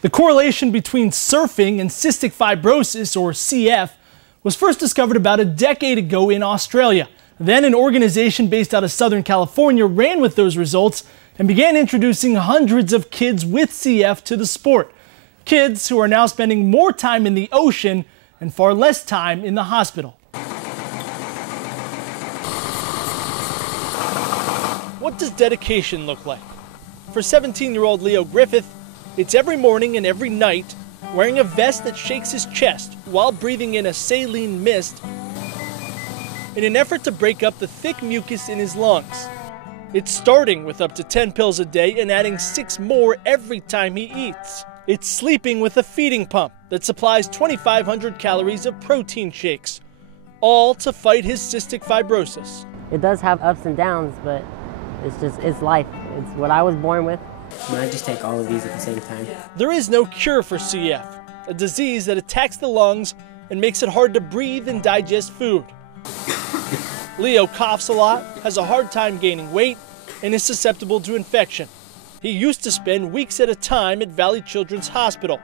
The correlation between surfing and cystic fibrosis, or CF, was first discovered about a decade ago in Australia. Then an organization based out of Southern California ran with those results and began introducing hundreds of kids with CF to the sport. Kids who are now spending more time in the ocean and far less time in the hospital. What does dedication look like? For 17-year-old Leo Griffith, it's every morning and every night wearing a vest that shakes his chest while breathing in a saline mist in an effort to break up the thick mucus in his lungs. It's starting with up to 10 pills a day and adding 6 more every time he eats. It's sleeping with a feeding pump that supplies 2,500 calories of protein shakes, all to fight his cystic fibrosis. It does have ups and downs, but it's life. It's what I was born with. And I just take all of these at the same time. There is no cure for CF, a disease that attacks the lungs and makes it hard to breathe and digest food. Leo coughs a lot, has a hard time gaining weight, and is susceptible to infection. He used to spend weeks at a time at Valley Children's Hospital.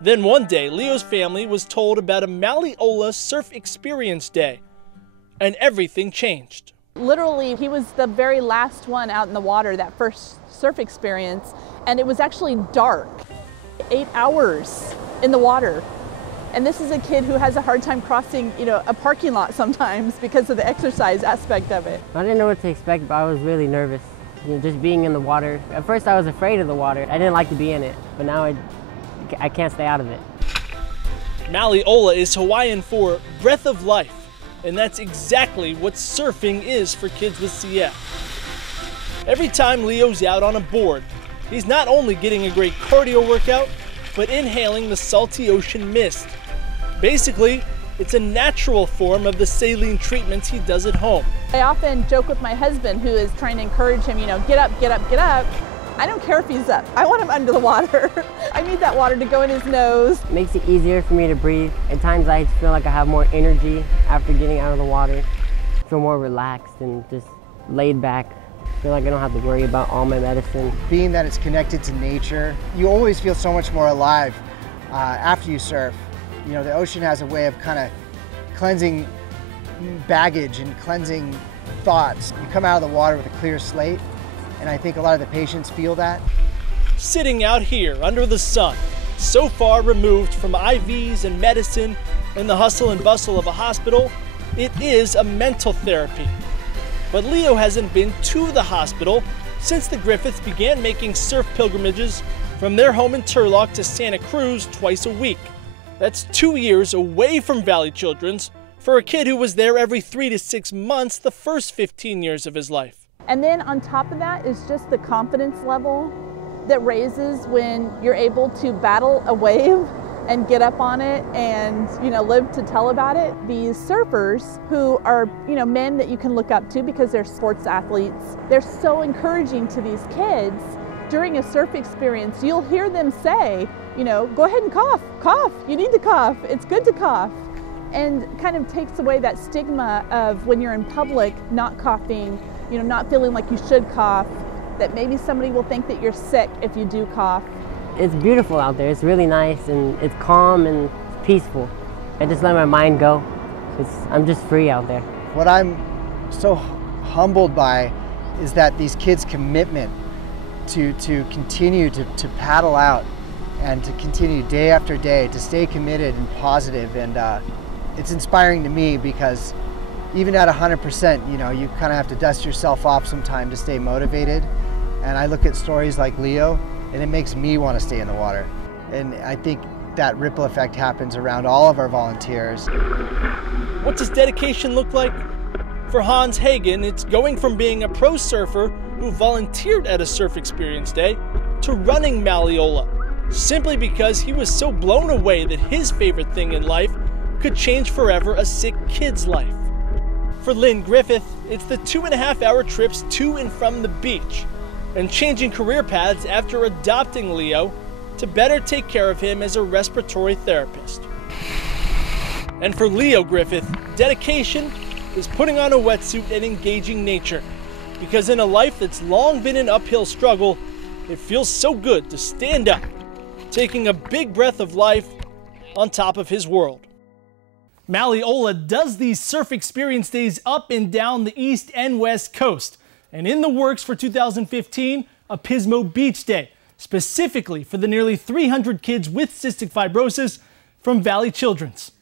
Then one day, Leo's family was told about a Mauli Ola Surf Experience Day, and everything changed. Literally, he was the very last one out in the water, that first surf experience, and it was actually dark. 8 hours in the water. And this is a kid who has a hard time crossing, a parking lot sometimes because of the exercise aspect of it. I didn't know what to expect, but I was really nervous. Just being in the water. At first I was afraid of the water. I didn't like to be in it, but now I can't stay out of it. Mauli Ola is Hawaiian for breath of life. And that's exactly what surfing is for kids with CF. Every time Leo's out on a board, he's not only getting a great cardio workout, but inhaling the salty ocean mist. Basically, it's a natural form of the saline treatments he does at home. I often joke with my husband, who is trying to encourage him, get up, get up, get up. I don't care if he's up. I want him under the water. I need that water to go in his nose. It makes it easier for me to breathe. At times I feel like I have more energy after getting out of the water. I feel more relaxed and just laid back. I feel like I don't have to worry about all my medicine. Being that it's connected to nature, you always feel so much more alive after you surf. The ocean has a way of kind of cleansing baggage and cleansing thoughts. You come out of the water with a clear slate. And I think a lot of the patients feel that. Sitting out here under the sun, so far removed from IVs and medicine and the hustle and bustle of a hospital, it is a mental therapy. But Leo hasn't been to the hospital since the Griffiths began making surf pilgrimages from their home in Turlock to Santa Cruz twice a week. That's 2 years away from Valley Children's for a kid who was there every 3 to 6 months the first 15 years of his life. And then on top of that is just the confidence level that raises when you're able to battle a wave and get up on it and, live to tell about it. These surfers who are, men that you can look up to because they're sports athletes, they're so encouraging to these kids. During a surf experience, you'll hear them say, go ahead and cough, you need to cough, it's good to cough. And kind of takes away that stigma of when you're in public not coughing, not feeling like you should cough, that maybe somebody will think that you're sick if you do cough. It's beautiful out there. It's really nice and it's calm and it's peaceful. I just let my mind go. I'm just free out there. What I'm so humbled by is that these kids' commitment to continue to paddle out and to continue day after day, to stay committed and positive. And it's inspiring to me because even at 100%, you kind of have to dust yourself off sometime to stay motivated. And I look at stories like Leo, and it makes me want to stay in the water. And I think that ripple effect happens around all of our volunteers. What does dedication look like? For Hans Hagen, it's going from being a pro surfer who volunteered at a surf experience day to running Mauli Ola, simply because he was so blown away that his favorite thing in life could change forever a sick kid's life. For Lynn Griffith, it's the 2.5-hour trips to and from the beach and changing career paths after adopting Leo to better take care of him as a respiratory therapist. And for Leo Griffith, dedication is putting on a wetsuit and engaging nature, because in a life that's long been an uphill struggle, it feels so good to stand up, taking a big breath of life on top of his world. Mauli Ola does these surf experience days up and down the east and west coast. And in the works for 2015, a Pismo Beach Day, specifically for the nearly 300 kids with cystic fibrosis from Valley Children's.